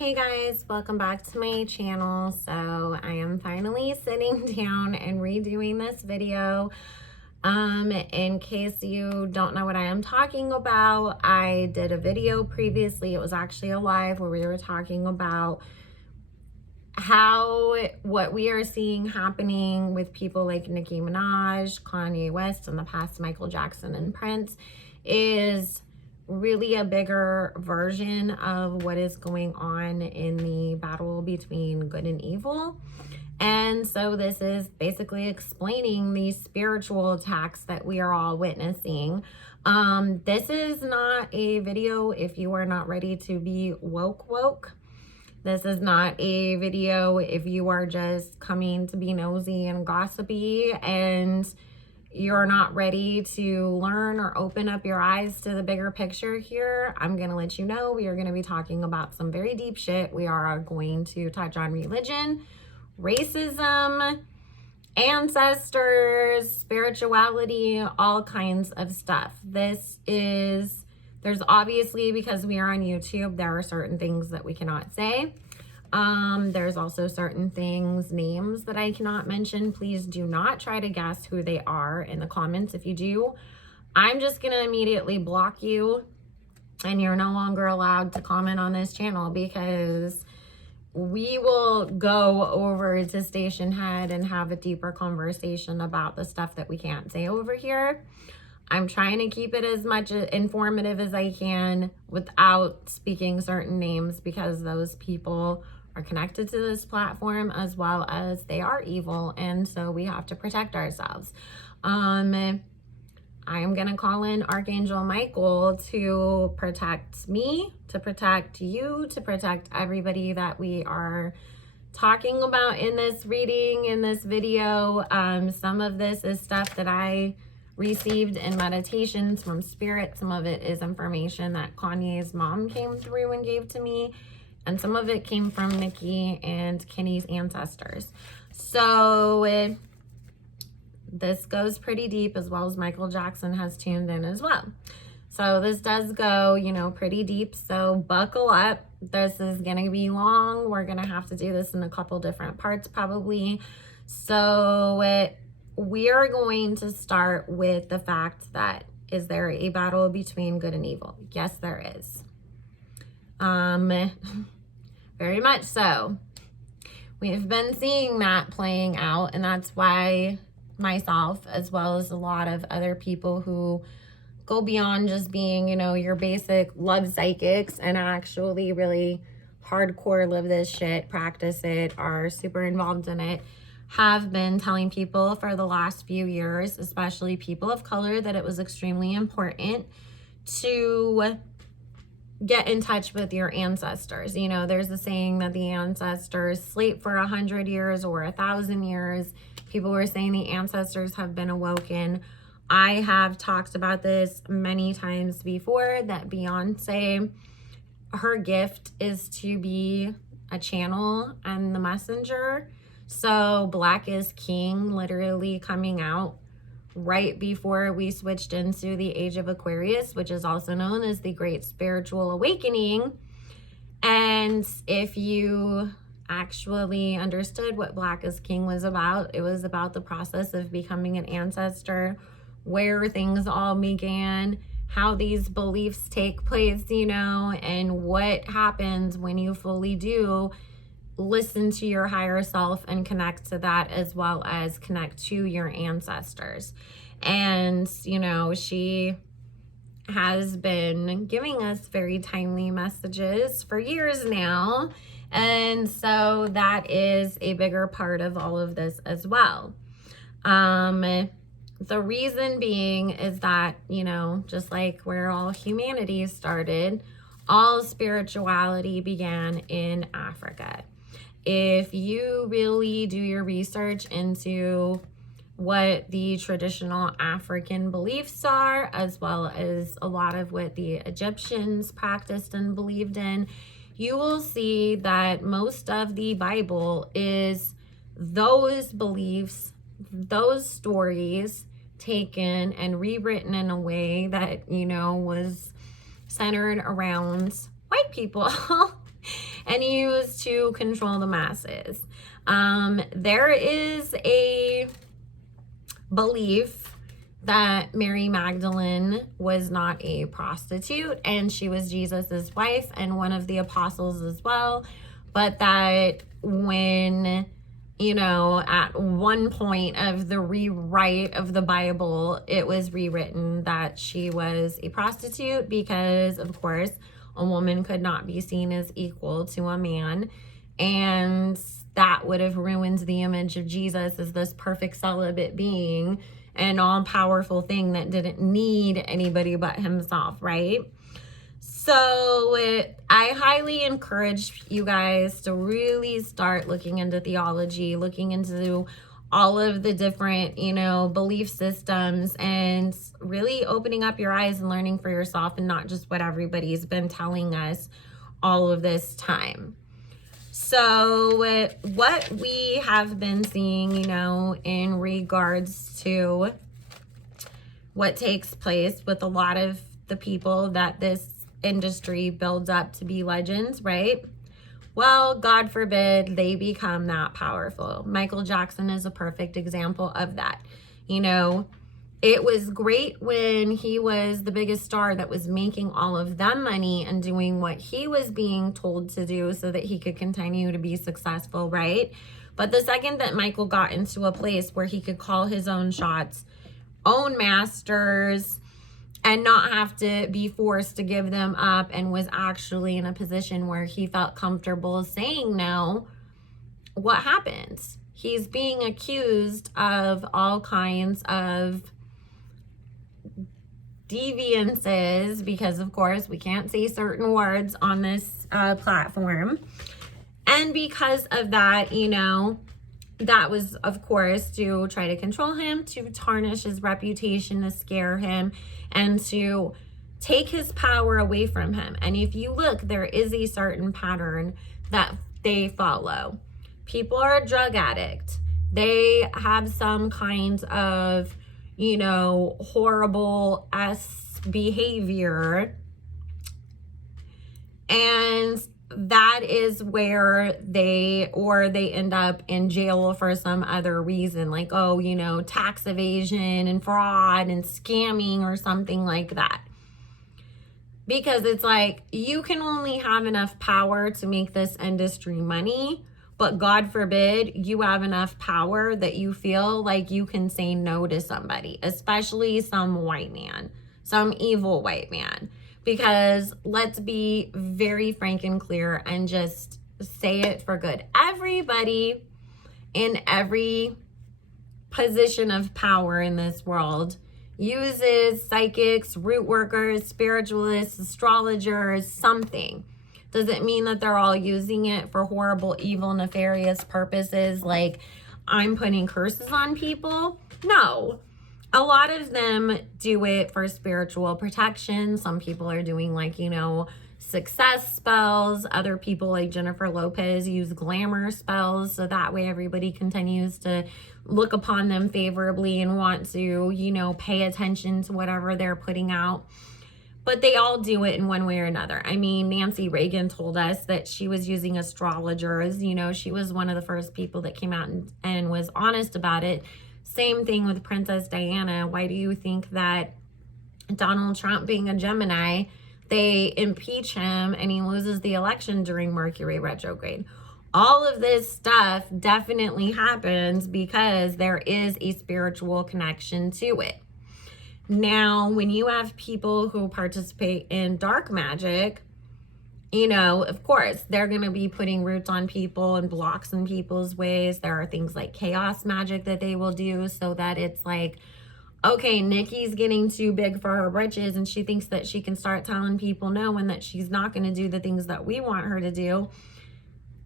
Hey guys, welcome back to my channel. So I am finally sitting down and redoing this video. In case you don't know what I am talking about, I did a video previously. It was actually a live where we were talking about what we are seeing happening with people like Nicki Minaj, Kanye West, and the past Michael Jackson and Prince is really a bigger version of what is going on in the battle between good and evil. And so this is basically explaining these spiritual attacks that we are all witnessing. This is not a video if you are not ready to be woke. This is not a video if you are just coming to be nosy and gossipy and you're not ready to learn or open up your eyes to the bigger picture here. I'm going to let you know we are going to be talking about some very deep shit. We are going to touch on religion, racism, ancestors, spirituality, all kinds of stuff. There's obviously, because we are on YouTube, there are certain things that we cannot say. There's also certain things, names that I cannot mention. Please do not try to guess who they are in the comments. If you do, I'm just going to immediately block you and you're no longer allowed to comment on this channel, because we will go over to Station Head and have a deeper conversation about the stuff that we can't say over here. I'm trying to keep it as much informative as I can without speaking certain names, because those people are connected to this platform as well as they are evil, and so we have to protect ourselves. I am going to call in Archangel Michael to protect me, to protect you, to protect everybody that we are talking about in this reading, in this video. Some of this is stuff that I received in meditations from spirit. Some of it is information that Kanye's mom came through and gave to me, and some of it came from Nicki and Kenny's ancestors. So this goes pretty deep, as well as Michael Jackson has tuned in as well. So this does go, pretty deep. So buckle up. This is going to be long. We're going to have to do this in a couple different parts probably. So we are going to start with the fact that, is there a battle between good and evil? Yes, there is. Very much so. We've been seeing that playing out, and that's why myself, as well as a lot of other people who go beyond just being, your basic love psychics and actually really hardcore live this shit, practice it, are super involved in it, have been telling people for the last few years, especially people of color, that it was extremely important to get in touch with your ancestors. There's a saying that the ancestors sleep for 100 years or 1,000 years. People were saying the ancestors have been awoken. I have talked about this many times before, that Beyonce, her gift is to be a channel and the messenger. So Black is King literally coming out right before we switched into the age of Aquarius, which is also known as the Great Spiritual Awakening. And if you actually understood what Black is King was about, it was about the process of becoming an ancestor, where things all began, how these beliefs take place, and what happens when you fully do listen to your higher self and connect to that, as well as connect to your ancestors. And, she has been giving us very timely messages for years now. And so that is a bigger part of all of this as well. The reason being is that, just like where all humanity started, all spirituality began in Africa. If you really do your research into what the traditional African beliefs are, as well as a lot of what the Egyptians practiced and believed in, you will see that most of the Bible is those beliefs, those stories taken and rewritten in a way that, was centered around white people. and used to control the masses. There is a belief that Mary Magdalene was not a prostitute, and she was Jesus's wife and one of the apostles as well, but that when, you know, at one point of the rewrite of the Bible, it was rewritten that she was a prostitute because, of course, a woman could not be seen as equal to a man, and that would have ruined the image of Jesus as this perfect celibate being, an all-powerful thing that didn't need anybody but himself, right? So I highly encourage you guys to really start looking into theology, looking into all of the different, you know, belief systems, and really opening up your eyes and learning for yourself, and not just what everybody's been telling us all of this time. So what we have been seeing, you know, in regards to what takes place with a lot of the people that this industry builds up to be legends, right? Well, God forbid they become that powerful. Michael Jackson is a perfect example of that. You know, it was great when he was the biggest star that was making all of them money and doing what he was being told to do so that he could continue to be successful, right? But the second that Michael got into a place where he could call his own shots, own masters, and not have to be forced to give them up, and was actually in a position where he felt comfortable saying no, what happens? He's being accused of all kinds of deviances because, of course, we can't say certain words on this platform. And because of that, you know, that was, of course, to try to control him, to tarnish his reputation, to scare him, and to take his power away from him. And if you look, there is a certain pattern that they follow. People are a drug addict. They have some kind of, you know, horrible behavior. And that is where they end up in jail for some other reason, like, oh, you know, tax evasion and fraud and scamming or something like that. Because it's like, you can only have enough power to make this industry money, but God forbid you have enough power that you feel like you can say no to somebody, especially some white man, some evil white man. Because let's be very frank and clear and just say it for good. Everybody in every position of power in this world uses psychics, root workers, spiritualists, astrologers, something. Does it mean that they're all using it for horrible, evil, nefarious purposes, like I'm putting curses on people? No. A lot of them do it for spiritual protection. Some people are doing, like, you know, success spells. Other people, like Jennifer Lopez, use glamour spells, so that way everybody continues to look upon them favorably and want to, you know, pay attention to whatever they're putting out. But they all do it in one way or another. I mean, Nancy Reagan told us that she was using astrologers. You know, she was one of the first people that came out and was honest about it. Same thing with Princess Diana. Why do you think that Donald Trump, being a Gemini, they impeach him and he loses the election during Mercury retrograde? All of this stuff definitely happens because there is a spiritual connection to it. Now, when you have people who participate in dark magic, you know, of course, they're going to be putting roots on people and blocks in people's ways. There are things like chaos magic that they will do so that it's like, okay, Nikki's getting too big for her britches and she thinks that she can start telling people no and that she's not going to do the things that we want her to do.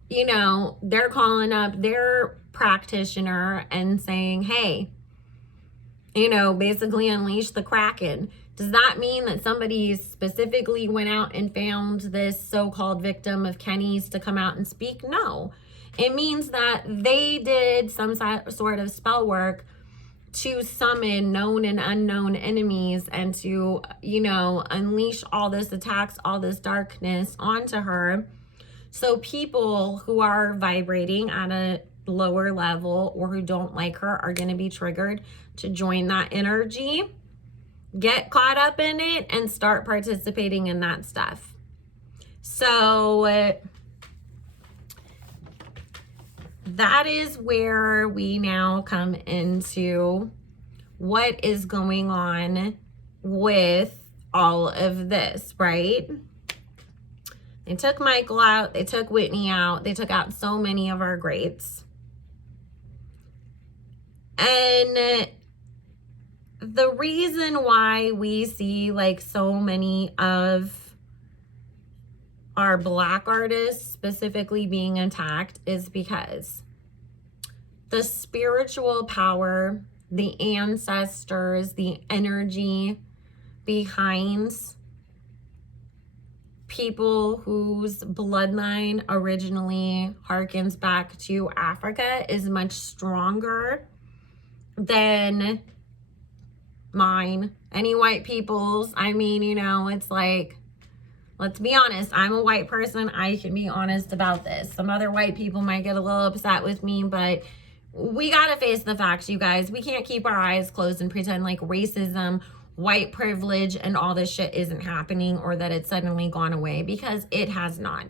You know, they're calling up their practitioner and saying, hey, you know, basically unleash the Kraken. Does that mean that somebody specifically went out and found this so-called victim of Kenny's to come out and speak? No. It means that they did some sort of spell work to summon known and unknown enemies and to, you know, unleash all this attacks, all this darkness onto her So people who are vibrating at a lower level or who don't like her are going to be triggered to join that energy, get caught up in it, and start participating in that stuff. So that is where we now come into what is going on with all of this, right? They took Michael out, they took Whitney out, they took out so many of our greats. And the reason why we see like so many of our Black artists specifically being attacked is because the spiritual power, the ancestors, the energy behind people whose bloodline originally harkens back to Africa is much stronger than mine. Any white people's, I mean, you know, it's like, let's be honest, I'm a white person. I can be honest about this. Some other white people might get a little upset with me, but we gotta face the facts, you guys. We can't keep our eyes closed and pretend like racism, white privilege, and all this shit isn't happening or that it's suddenly gone away, because it has not.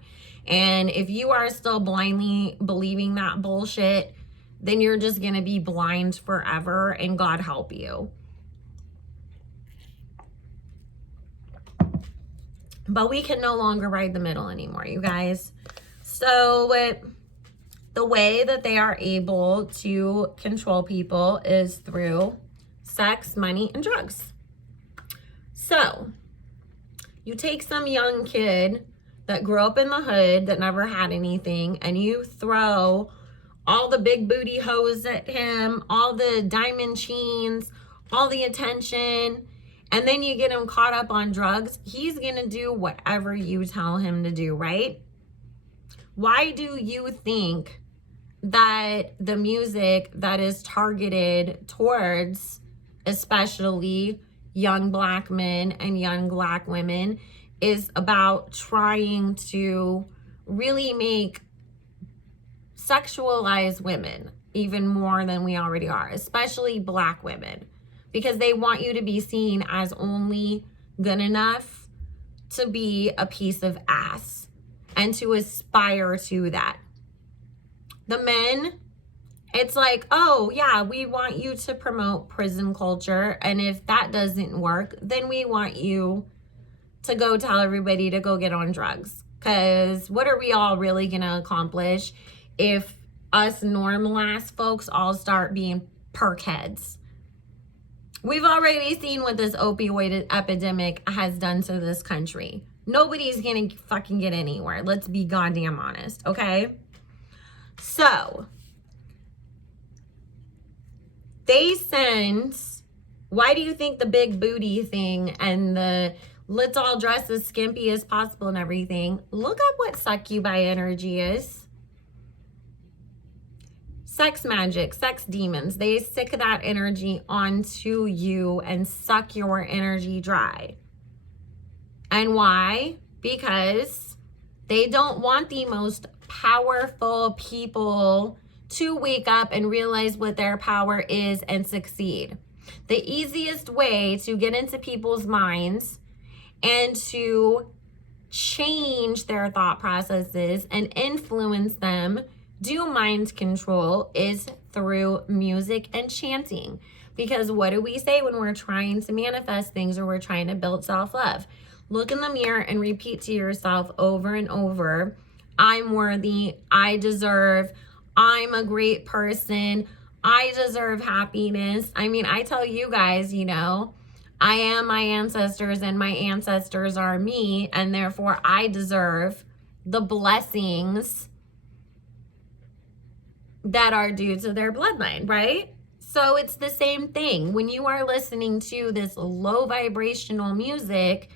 And if you are still blindly believing that bullshit, then you're just gonna be blind forever, and God help you. But we can no longer ride the middle anymore, you guys. So the way that they are able to control people is through sex, money, and drugs. So you take some young kid that grew up in the hood that never had anything, and you throw all the big booty hoes at him, all the diamond chains, all the attention, and then you get him caught up on drugs. He's gonna do whatever you tell him to do, right? Why do you think that the music that is targeted towards especially young Black men and young Black women is about trying to really make sexualize women even more than we already are, especially Black women, because they want you to be seen as only good enough to be a piece of ass and to aspire to that. The men, it's like, oh yeah, we want you to promote prison culture, and if that doesn't work, then we want you to go tell everybody to go get on drugs. Because what are we all really gonna accomplish if us normal ass folks all start being perk heads? We've already seen what this opioid epidemic has done to this country. Nobody's gonna fucking get anywhere. Let's be goddamn honest, okay? So they send, why do you think the big booty thing and the let's all dress as skimpy as possible and everything? Look up what succubi energy is. Sex magic, sex demons. They stick that energy onto you and suck your energy dry. And why? Because they don't want the most powerful people to wake up and realize what their power is and succeed. The easiest way to get into people's minds and to change their thought processes and influence them, do mind control, is through music and chanting. Because what do we say when we're trying to manifest things or we're trying to build self-love? Look in the mirror and repeat to yourself over and over, I'm worthy, I deserve, I'm a great person, I deserve happiness. I mean, I tell you guys, you know, I am my ancestors and my ancestors are me, and therefore I deserve the blessings that are due to their bloodline, right? So it's the same thing. When you are listening to this low vibrational music,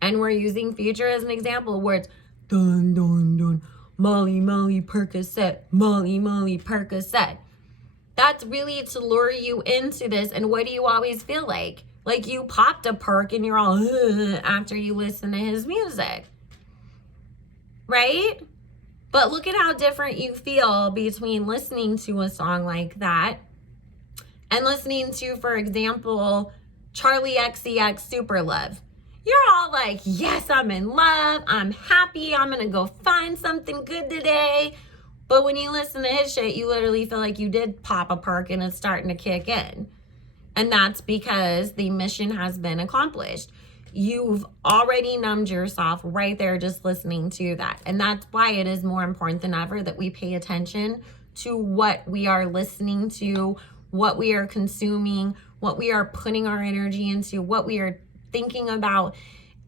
and we're using Future as an example, where it's dun, dun, dun, Molly, Molly, Percocet, Molly, Molly, Percocet. That's really to lure you into this. And what do you always feel like? Like you popped a perk and you're all after you listen to his music, right? But look at how different you feel between listening to a song like that and listening to, for example, Charlie XCX Super Love. You're all like, yes, I'm in love. I'm happy. I'm going to go find something good today. But when you listen to his shit, you literally feel like you did pop a perk and it's starting to kick in. And that's because the mission has been accomplished. You've already numbed yourself right there just listening to that. And that's why it is more important than ever that we pay attention to what we are listening to, what we are consuming, what we are putting our energy into, what we are thinking about.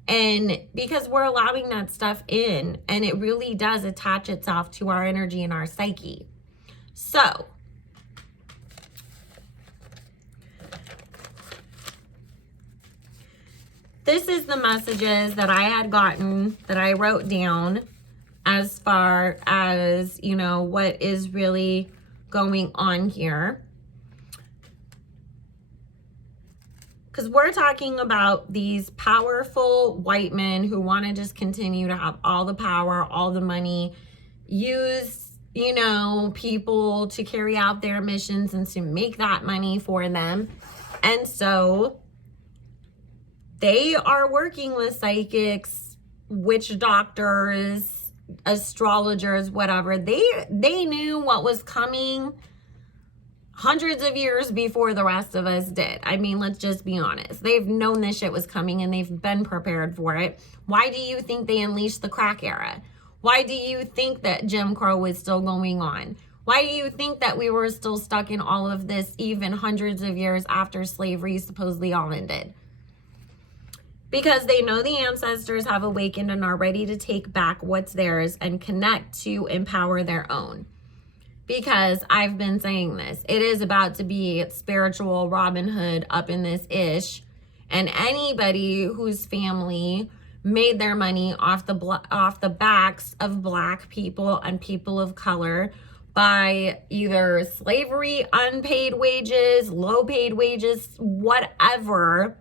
And because we're allowing that stuff in, and it really does attach itself to our energy and our psyche. So, this is the messages that I had gotten, that I wrote down as far as, you know, what is really going on here. Because we're talking about these powerful white men who want to just continue to have all the power, all the money, use, you know, people to carry out their missions and to make that money for them. And so they are working with psychics, witch doctors, astrologers, whatever. They knew what was coming hundreds of years before the rest of us did. I mean, let's just be honest. They've known this shit was coming and they've been prepared for it. Why do you think they unleashed the crack era? Why do you think that Jim Crow was still going on? Why do you think that we were still stuck in all of this even hundreds of years after slavery supposedly all ended? Because they know the ancestors have awakened and are ready to take back what's theirs and connect to empower their own. Because I've been saying this, it is about to be spiritual Robin Hood up in this ish. And anybody whose family made their money off the backs of Black people and people of color by either slavery, unpaid wages, low paid wages, whatever,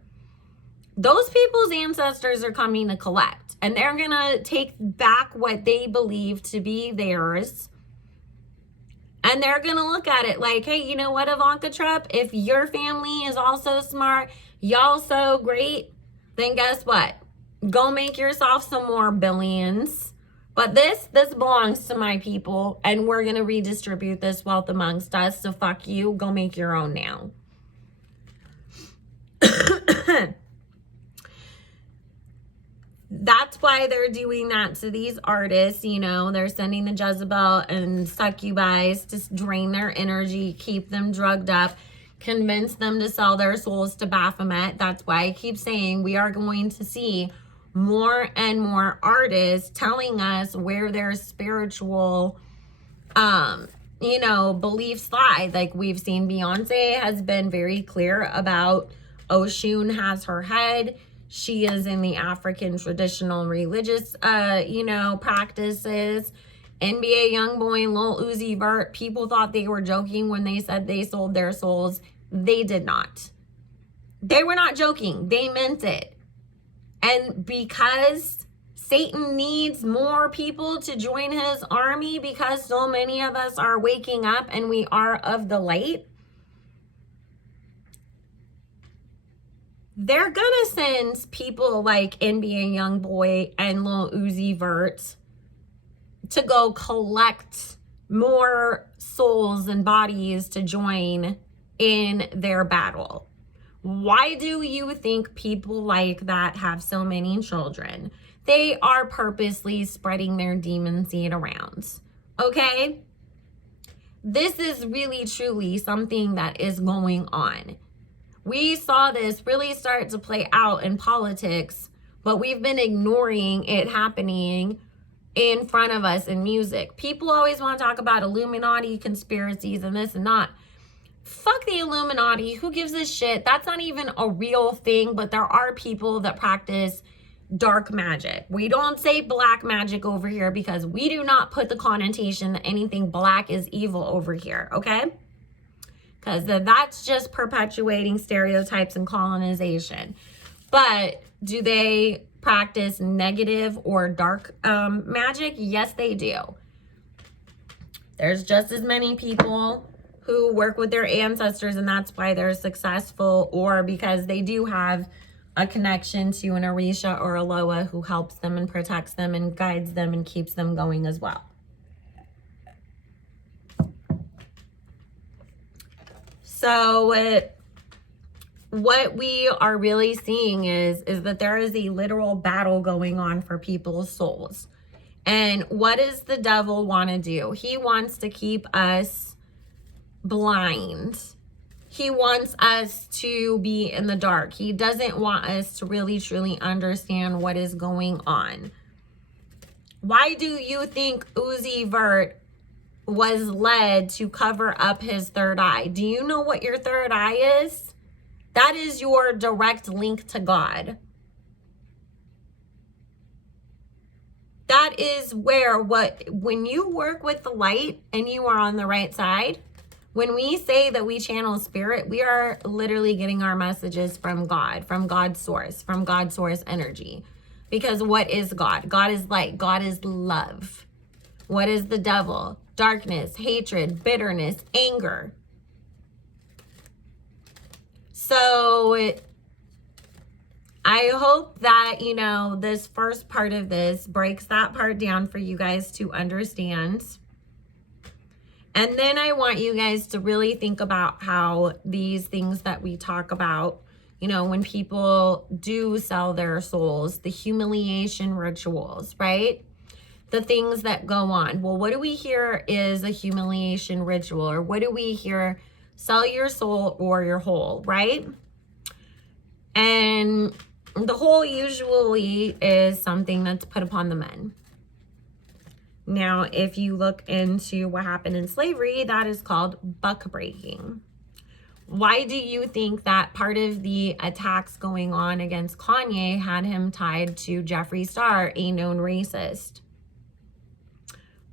those people's ancestors are coming to collect, and they're going to take back what they believe to be theirs. And they're going to look at it like, hey, you know what, Ivanka Trump, if your family is also smart, y'all so great, then guess what? Go make yourself some more billions. But this belongs to my people, and we're going to redistribute this wealth amongst us. So fuck you. Go make your own now. That's why they're doing that to these artists. You know, they're sending the Jezebel and succubi to drain their energy, keep them drugged up, convince them to sell their souls to Baphomet. That's why I keep saying we are going to see more and more artists telling us where their spiritual, you know, beliefs lie. Like we've seen Beyonce has been very clear about Oshun has her head. She is in the African traditional religious, you know, practices. NBA Youngboy and Lil Uzi Vert, people thought they were joking when they said they sold their souls. They did not. They were not joking. They meant it. And because Satan needs more people to join his army, because so many of us are waking up and we are of the light, they're gonna send people like NBA Youngboy and Lil Uzi Vert to go collect more souls and bodies to join in their battle. Why do you think people like that have so many children? They are purposely spreading their demon seed around. Okay? This is really truly something that is going on. We saw this really start to play out in politics, but we've been ignoring it happening in front of us in music. People always want to talk about Illuminati conspiracies and this and that. Fuck the Illuminati. Who gives a shit? That's not even a real thing, but there are people that practice dark magic. We don't say black magic over here because we do not put the connotation that anything black is evil over here, okay? Because that's just perpetuating stereotypes and colonization. But do they practice negative or dark magic? Yes, they do. There's just as many people who work with their ancestors and that's why they're successful, or because they do have a connection to an Orisha or a Loa who helps them and protects them and guides them and keeps them going as well. So what we are really seeing is that there is a literal battle going on for people's souls. And what does the devil want to do? He wants to keep us blind. He wants us to be in the dark. He doesn't want us to really truly understand what is going on. Why do you think Uzi Vert was led to cover up his third eye? Do you know what your third eye is? That is your direct link to God. That is where when you work with the light and you are on the right side, when we say that we channel spirit, we are literally getting our messages from God, from God's source energy. Because what is God? God is light. God is love. What is the devil? Darkness, hatred, bitterness, anger. So I hope that, this first part of this breaks that part down for you guys to understand. And then I want you guys to really think about how these things that we talk about, when people do sell their souls, the humiliation rituals, right? The things that go on. Well, what do we hear is a humiliation ritual? Or what do we hear? Sell your soul or your whole, right? And the whole usually is something that's put upon the men. Now, if you look into what happened in slavery, that is called buck breaking. Why do you think that part of the attacks going on against Kanye had him tied to Jeffree Star, a known racist?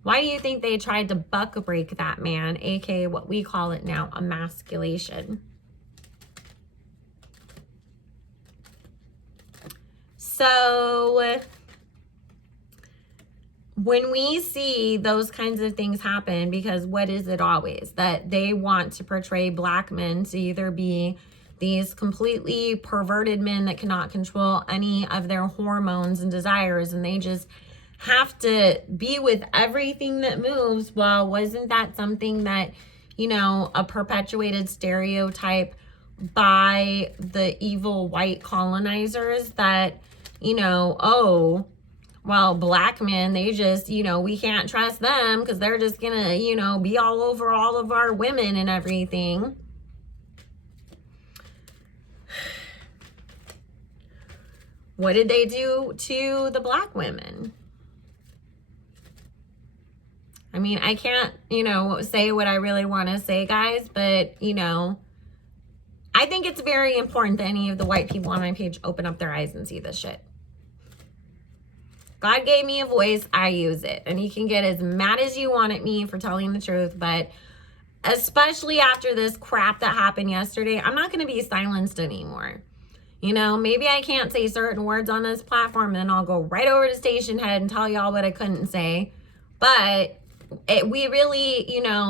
Why do you think they tried to buck break that man, aka what we call it now, emasculation? So when we see those kinds of things happen, because what is it always? That they want to portray black men to either be these completely perverted men that cannot control any of their hormones and desires, and they just have to be with everything that moves. Well, wasn't that something that, a perpetuated stereotype by the evil white colonizers that, black men, they just, we can't trust them because they're just gonna, be all over all of our women and everything. What did they do to the black women? I mean, I can't, say what I really want to say, guys, but, I think it's very important that any of the white people on my page open up their eyes and see this shit. God gave me a voice, I use it. And you can get as mad as you want at me for telling the truth, but especially after this crap that happened yesterday, I'm not going to be silenced anymore. Maybe I can't say certain words on this platform, and then I'll go right over to Station Head and tell y'all what I couldn't say. But we really,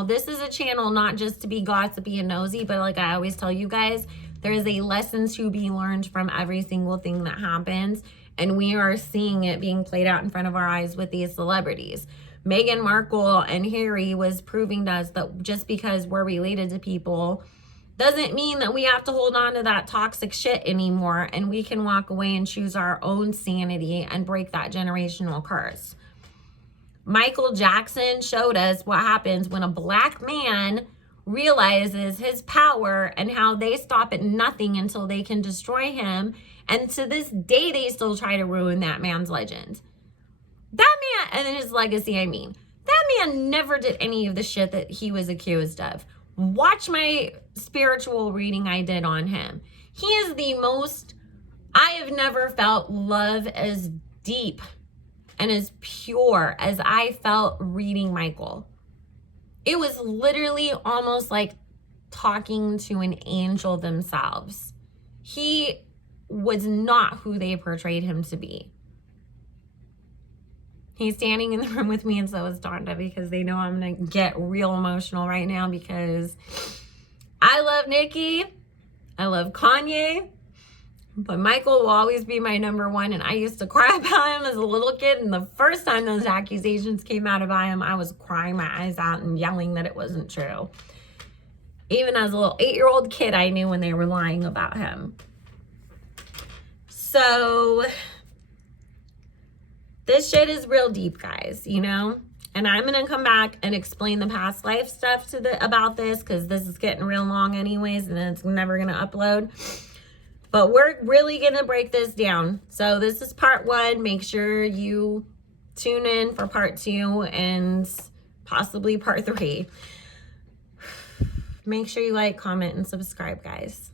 this is a channel not just to be gossipy and nosy, but like I always tell you guys, there is a lesson to be learned from every single thing that happens. And we are seeing it being played out in front of our eyes with these celebrities. Meghan Markle and Harry was proving to us that just because we're related to people doesn't mean that we have to hold on to that toxic shit anymore. And we can walk away and choose our own sanity and break that generational curse. Michael Jackson showed us what happens when a black man realizes his power and how they stop at nothing until they can destroy him. And to this day, they still try to ruin that man's legend. That man, and his legacy, I mean. That man never did any of the shit that he was accused of. Watch my spiritual reading I did on him. He is the most, I have never felt love as deep and as pure as I felt reading Michael. It was literally almost like talking to an angel themselves. He was not who they portrayed him to be. He's standing in the room with me, and so is Donda, because they know I'm going to get real emotional right now, because I love Nicki. I love Kanye. But Michael will always be my number one, and I used to cry about him as a little kid, and the first time those accusations came out about him, I was crying my eyes out and yelling that it wasn't true. Even as a little 8-year-old kid, I knew when they were lying about him. So this shit is real deep, guys, you know? And I'm going to come back and explain the past life stuff about this, because this is getting real long anyways, and it's never going to upload. But we're really going to break this down. So this is part 1. Make sure you tune in for part 2 and possibly part 3. Make sure you like, comment, and subscribe, guys.